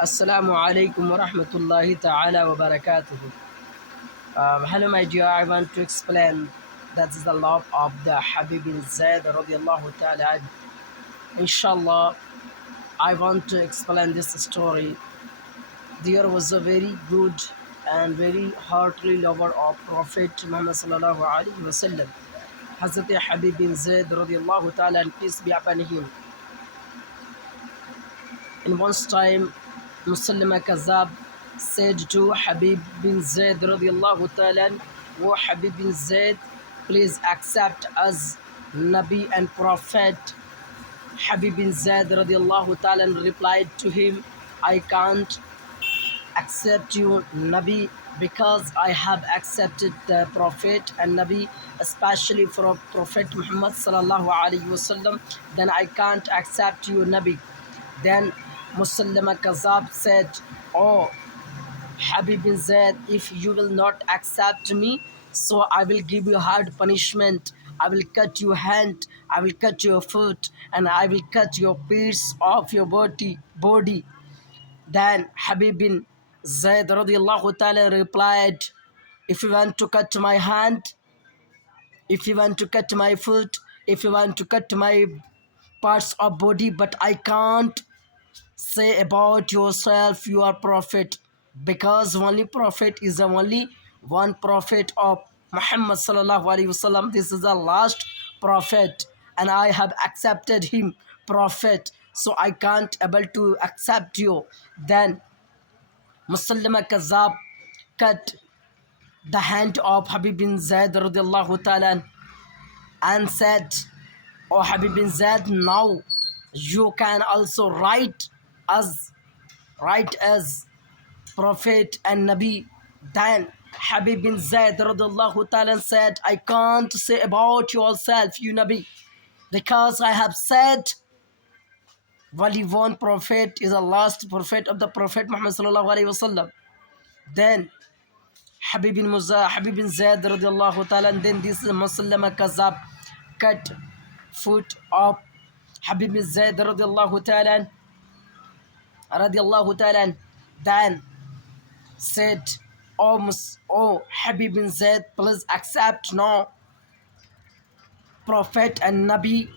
Assalamu alaikum wa rahmatullahi ta'ala wa barakatuh. Hello, my dear. I want to explain that is the love of the Habib bin Zayd radiallahu ta'ala. Inshallah, I want to explain this story. There was a very good and very heartily lover of Prophet Muhammad sallallahu alaihi wasallam, Hazrat Habib bin Zayd radiallahu ta'ala, and peace be upon him. In once time, Musallama Kazab said to Habib bin Zayd radiallahu ta'ala, "O Habib bin Zayd, please accept as Nabi and Prophet." Habib bin Zayd radiallahu ta'ala replied to him, "I can't accept you, Nabi, because I have accepted the Prophet and Nabi, especially from Prophet Muhammad sallallahu alaihi wasallam. Then I can't accept you, Nabi." Then Musallama Kazab said, "Oh, Habib bin Zayd, if you will not accept me, so I will give you hard punishment. I will cut your hand, I will cut your foot, and I will cut your piece of your body." Then Habib bin Zayd radiallahu ta'ala replied, "If you want to cut my hand, if you want to cut my foot, if you want to cut my parts of body, but I can't say about yourself you are prophet, because only prophet is the only one prophet of Muhammad sallallahu alaihi wasallam. This is the last prophet, and I have accepted him prophet, so I can't able to accept you." Then Musallama Kazab cut the hand of Habib bin Zayd radiallahu ta'ala and said, "O Habib bin Zayd, now you can also write as Prophet and Nabi." Then Habib bin Zayd radiallahu ta'ala said, "I can't say about yourself, you Nabi, because I have said only one prophet is the last prophet of the Prophet Muhammad sallallahu alaihi wasallam." Then Habib bin Zayd radiallahu ta'ala, and then this Musallama Kazab cut foot of Habib bin Zayd radiallahu ta'ala, then said, "Oh Habib bin Zayd, please accept now Prophet and Nabi."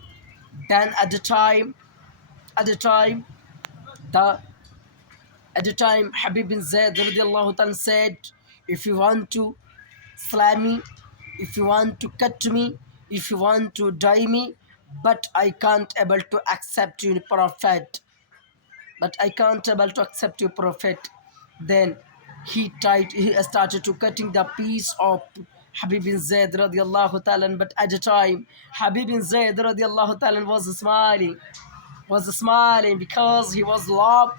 Then at the time, the at the time Habib bin Zayd radiallahu ta'ala said, "If you want to slay me, if you want to cut me, if you want to die me, but I can't able to accept you, Prophet. But I can't able to accept you, Prophet." Then he started to cutting the piece of Habib bin Zayd radiallahu ta'ala. But at the time, Habib bin Zayd radiallahu ta'ala was smiling because he was love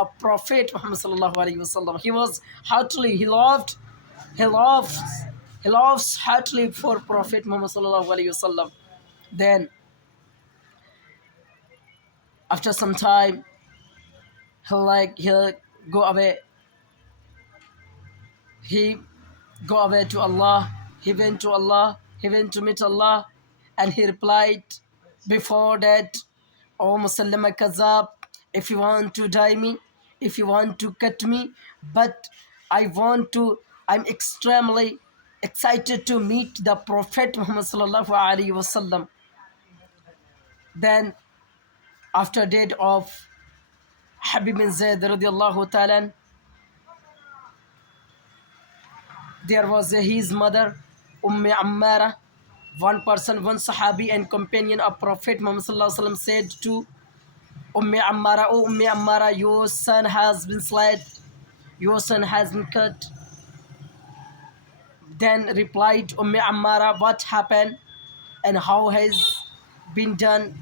of Prophet Muhammad sallallahu alaihi wasallam. He was heartily, he loves, he loves heartily for Prophet Muhammad sallallahu alaihi wasallam. Then after some time, he'll go away. He go away to Allah. He went to Allah. He went to meet Allah, and he replied before that, "Oh Musallama Kazab, if you want to die me, if you want to cut me, but I'm extremely excited to meet the Prophet Muhammad sallallahu alaihi wasallam." Then after death of Habib bin Zayd radiallahu ta'ala, there was his mother, Ammara. One person, one Sahabi and companion of Prophet Muhammad sallallahu alaihi wasallam said to Ammara, "Oh Ammara, your son has been slain, your son has been cut." Then replied Ammara, "What happened and how has been done?"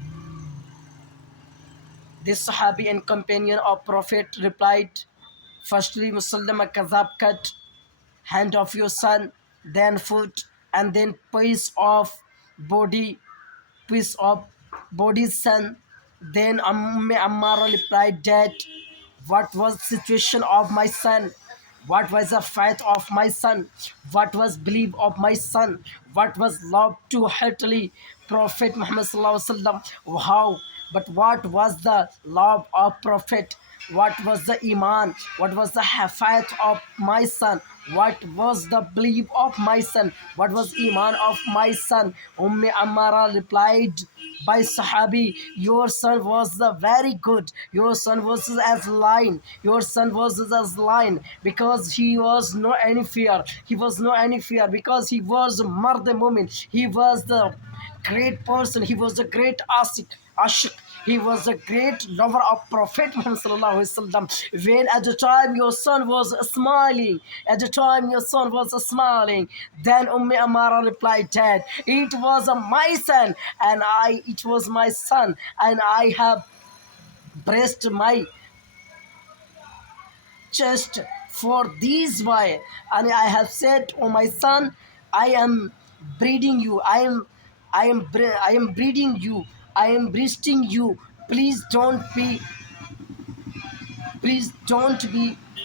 This Sahabi and companion of Prophet replied, "Firstly, Musallama Kazab cut hand of your son, then foot, and then body, piece of body's son." Then Ammara replied that, "What was situation of my son? What was the faith of my son? What was belief of my son? What was love to heartily Prophet Muhammad sallallahu alaihi wasallam? How? But what was the love of Prophet? What was the iman? What was the faith of my son? What was the belief of my son? What was iman of my son? Ammara replied by Sahabi, your son was the very good. Your son was as lion. Your son was as lion, because he was no any fear. He was no any fear because he was mard mu'min. He was the great person. He was a great ashik. He was a great lover of Prophet Muhammad sallallahu alaihi wasallam. When at the time your son was smiling, at the time your son was smiling, then Ammara replied, Dad, it was my son, and it was my son, and I have breast my chest for these why, and I have said, oh my son, I am breeding you. I am breeding you. I am breasting you. Please don't be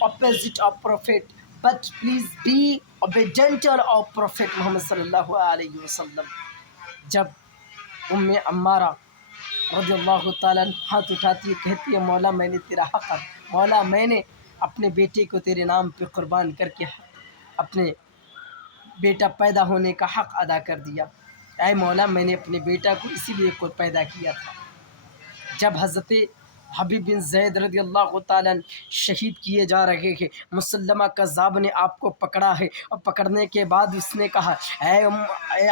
opposite of Prophet, but please be obedient of Prophet Muhammad sallallahu alaihi wasallam. जब अम्मारा रज़ी अल्लाह ताला हाथ उठाती है, कहती है, मौला मैंने तेरा हक़, मौला मैंने अपने बेटे को तेरे नाम पे कुर्बान करके अपने बेटा पैदा होने का हक़ अदा कर दिया। ऐ मौला, मैंने अपने बेटा को इसीलिए को पैदा किया था। जब हज़रत हबीब बिन ज़ैद रज़ी अल्लाह ताला शहीद किए जा रहे थे, मुसल्लमा कज़्ज़ाब ने आपको पकड़ा है, और पकड़ने के बाद उसने कहा, ऐ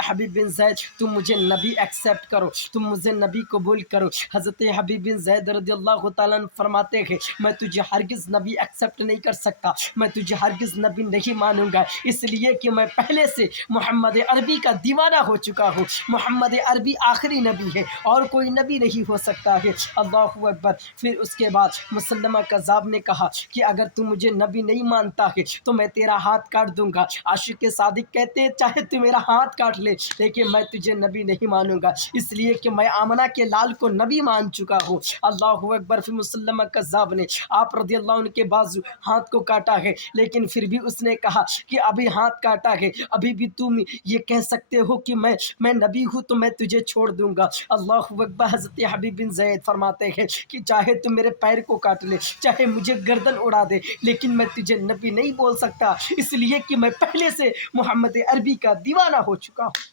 हबीब बिन ज़ैद, तुम मुझे नबी एक्सेप्ट करो, तुम मुझे नबी कबूल करो। हज़रत हबीब बिन ज़ैद रज़ी अल्लाह ताला फरमाते हैं, मैं तुझे हरगिज़ नबी एक्सेप्ट नहीं कर सकता, मैं तुझे हरगिज़ नबी नहीं मानूंगा, इसलिए कि मैं पहले से मोहम्मद अरबी का दीवाना हो चुका हूँ। मोहम्मद अरबी आखिरी नबी है और कोई नबी नहीं हो सकता है। अल्लाहु अकबर। फिर उसके बाद मुसल्लमा कज़्ज़ाब ने कहा कि अगर तू मुझे नबी नहीं मानता है तो मैं तेरा हाथ काट दूंगा। आशिक सादिक कहते हैं, चाहे तू मेरा हाथ काट ले, लेकिन मैं तुझे नबी नहीं मानूंगा, इसलिए कि मैं आमना के लाल को नबी मान चुका हूँ। अल्लाहु अकबर। फिर मुसल्लमा कज़्ज़ाब ने आप रज़ी अल्लाह अन्हु के बाजू हाथ को काटा है, लेकिन फिर भी उसने कहा कि अभी हाथ काटा है, अभी भी तुम ये कह सकते हो कि मैं नबी हूँ, तो मैं तुझे छोड़ दूंगा। अल्लाहु अकबर। हज़रत हबीब बिन ज़ैद फरमाते हैं कि चाहे तुम मेरे पैर को काट ले, चाहे मुझे गर्दन उड़ा दे, लेकिन मैं तुझे नबी नहीं बोल सकता, इसलिए कि मैं पहले से मोहम्मद अरबी का दीवाना हो चुका हूँ।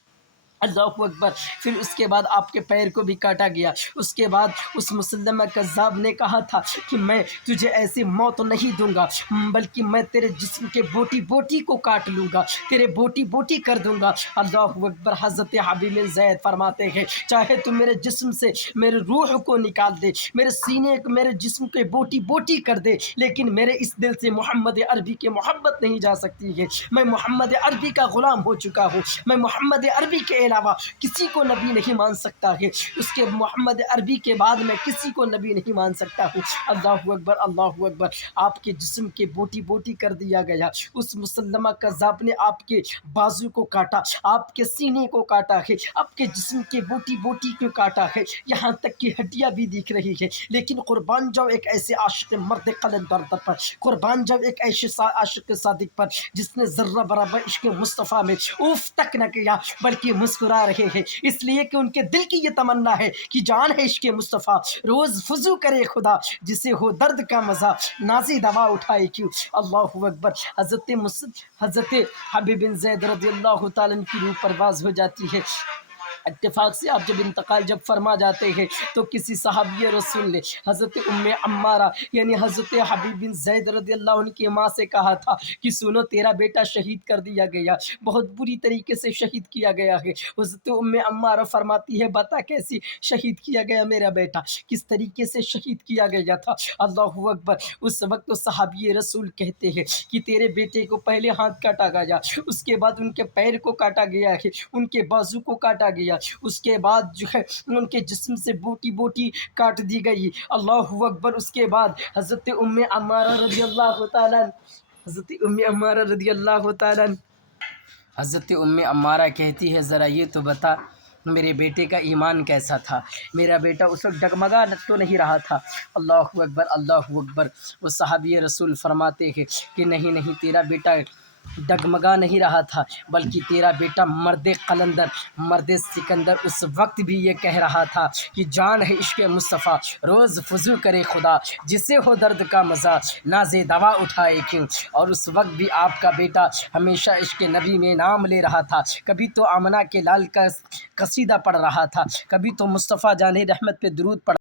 अल्लाहु अकबर। फिर उसके बाद आपके पैर को भी काटा गया। उसके बाद उस मुसल्लमा कज़्ज़ाब ने कहा था कि मैं तुझे ऐसी मौत नहीं दूंगा, बल्कि मैं तेरे जिस्म के बोटी बोटी को काट लूँगा, तेरे बोटी बोटी कर दूंगा। अल्लाहु अकबर। हज़रत हबीब बिन ज़ैद फरमाते हैं, चाहे तुम मेरे जिस्म से मेरे रूह को निकाल दे, मेरे सीने को, मेरे जिस्म के बोटी बोटी कर दे, लेकिन मेरे इस दिल से मोहम्मद अरबी की मोहब्बत नहीं जा सकती है। मैं मोहम्मद अरबी का ग़ुलाम हो चुका हूँ, मैं मोहम्मद अरबी के अलावा किसी को नबी नहीं मान सकता है। उसके मोहम्मद अरबी के बाद मैं किसी को नबी नहीं मान सकता हूँ। अल्लाहु अकबर। अल्लाहु अकबर। आपके जिस्म के बोटी बोटी कर दिया गया। उस मुसल्लमा कज़्ज़ाब ने आपके बाजू को काटा, आपके सीने को काटा है, आपके जिस्म के बोटी बोटी को काटा है, यहाँ तक कि हड्डियाँ भी दिख रही है। लेकिन कुर्बान जाओ एक ऐसे आशिक मर्द कलंदर पर, कुर्बान जाओ एक ऐसे आशिक सादिक पर जिसने ज़र्रा बराबर इश्क़ मुस्तफ़ा में उफ तक न किया, बल्कि मुस्कुरा रहे हैं, इसलिए कि उनके दिल की ये तमन्ना है कि जान है इश्क़ मुस्तफ़ा, रोज़ फुजू करे खुदा, जिसे हो दर्द का मज़ा, नाज़ी दवा उठाए क्यों। अल्लाहु अकबर। हज़रत हबीब बिन ज़ैद रज़ी अल्लाह ताला की रूह परवाज़ हो जाती है। इत्तेफाक से आप जब इंतकाल जब फरमा जाते हैं तो किसी सहाबी रसूल ने हज़रत उम्मे अम्मारा यानी हज़रत हबीब बिन ज़ैद रज़ी अल्लाह अन्हु की माँ से कहा था कि सुनो, तेरा बेटा शहीद कर दिया गया, बहुत बुरी तरीके से शहीद किया गया है। हज़रत उम्मे अम्मारा फरमाती है, बता कैसी शहीद किया गया मेरा बेटा, किस तरीके से शहीद किया गया था। अल्लाहु अकबर। उस वक्त तो सहाबी रसूल कहते हैं कि तेरे बेटे को पहले हाथ काटा गया, उसके बाद उनके पैर को काटा गया है, उनके बाजू को काटा गया, उसके बाद जो है उनके जिस्म से बोटी बोटी काट दी गई। अल्लाहु अकबर। उसके बाद हज़रत उम्मे अम्मारा रज़ी अल्लाह ताला हज़रत उम्मे अम्मारा रज़ी अल्लाह ताला हज़रत उम्मे अम्मारा कहती है, ज़रा ये तो बता मेरे बेटे का ईमान कैसा था, मेरा बेटा उस वक्त डगमगा तो नहीं रहा था। अल्लाहु अकबर। अल्लाहु अकबर। वो सहाबी रसूल फरमाते हैं कि नहीं नहीं, तेरा बेटा ڈگمگا نہیں رہا تھا، بلکہ تیرا بیٹا مرد قلندر، مرد سکندر اس وقت بھی یہ کہہ رہا تھا کہ جان ہے عشق مصطفیٰ، روز فضو کرے خدا، جسے ہو درد کا مزہ ناز دوا اٹھائے کیوں۔ اور اس وقت بھی آپ کا بیٹا ہمیشہ عشق نبی میں نام لے رہا تھا، کبھی تو آمنہ کے لال کا قصیدہ پڑھ رہا تھا، کبھی تو مصطفیٰ جان رحمت پہ درود پڑھ